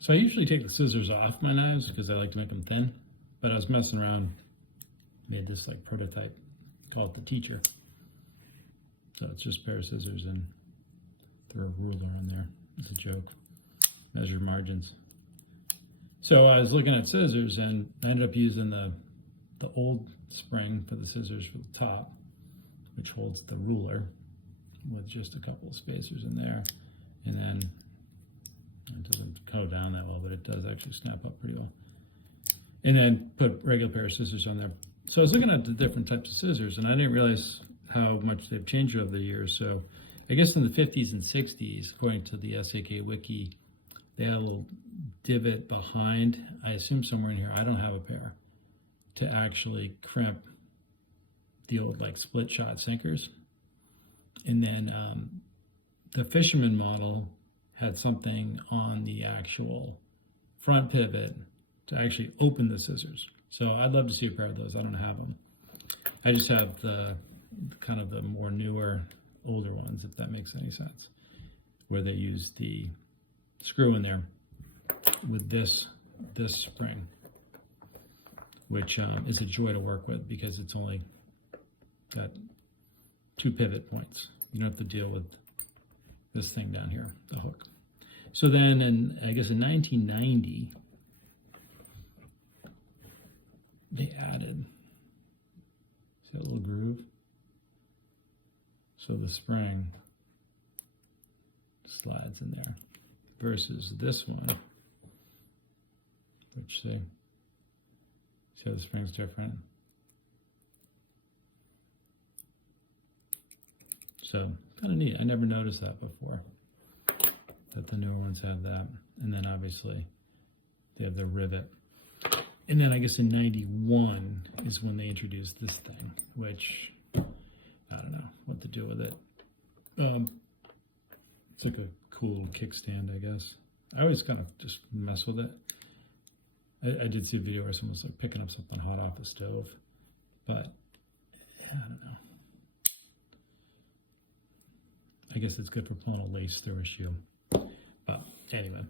So I usually take the scissors off my knives because I like to make them thin, but I was messing around, made this like prototype, call it the teacher. So it's just a pair of scissors and throw a ruler in there. It's a joke. Measure margins. So I was looking at scissors and I ended up using the old spring for the scissors for the top, which holds the ruler with just a couple of spacers in there. And then it doesn't go down that well, but it does actually snap up pretty well. And then put a regular pair of scissors on there. So I was looking at the different types of scissors and I didn't realize how much they've changed over the years. So I guess in the 50s and 60s, according to the SAK wiki, they had a little divot behind, I assume somewhere in here, I don't have a pair, to actually crimp the old like split shot sinkers. And then the fisherman model had something on the actual front pivot to actually open the scissors. So I'd love to see a pair of those. I don't have them. I just have the kind of the more newer, older ones, if that makes any sense, where they use the screw in there with this spring, which is a joy to work with because it's only got 2 pivot points. You don't have to deal with this thing down here, the hook. So then, I guess in 1990, they added, see that little groove? So the spring slides in there versus this one, which see how the spring's different? So kind of neat. I never noticed that before, that the newer ones have that. And then obviously they have the rivet. And then I guess in 91 is when they introduced this thing, which I don't know what to do with it. It's like a cool kickstand, I guess. I always kind of just mess with it. I did see a video where someone was like picking up something hot off the stove, but yeah, I don't know. I guess it's good for pulling a lace through a shoe. But anyway,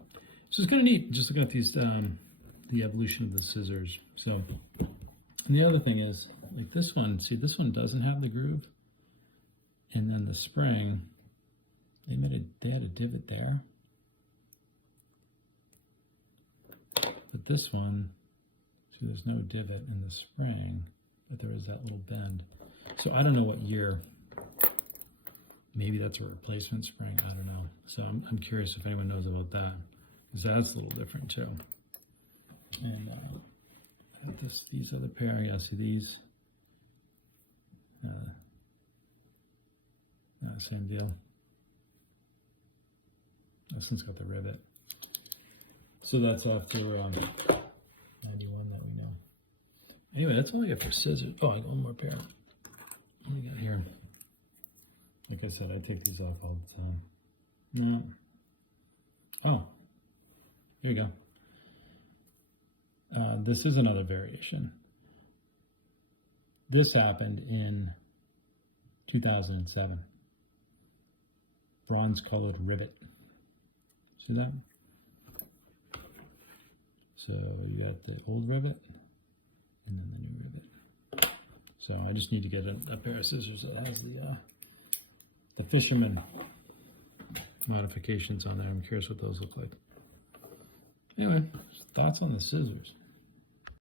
so it's kind of neat just looking at these, the evolution of the scissors. So, and the other thing is, like this one, see, this one doesn't have the groove. And then the spring, they had a divot there. But this one, see, there's no divot in the spring, but there is that little bend. So I don't know what year. Maybe that's a replacement spring. I don't know. So I'm curious if anyone knows about that, because that's a little different too. And these other pair, yeah, see these. Same deal. This one's got the rivet. So that's after 91 that we know. Anyway, that's all I got for scissors. Oh, I got one more pair. What do we got here? Like I said, I take these off all the time. No. Oh, here you go. This is another variation. This happened in 2007. Bronze colored rivet. See that? So you got the old rivet and then the new rivet. So I just need to get a pair of scissors that has the fisherman modifications on there. I'm curious what those look like. Anyway, thoughts on the scissors.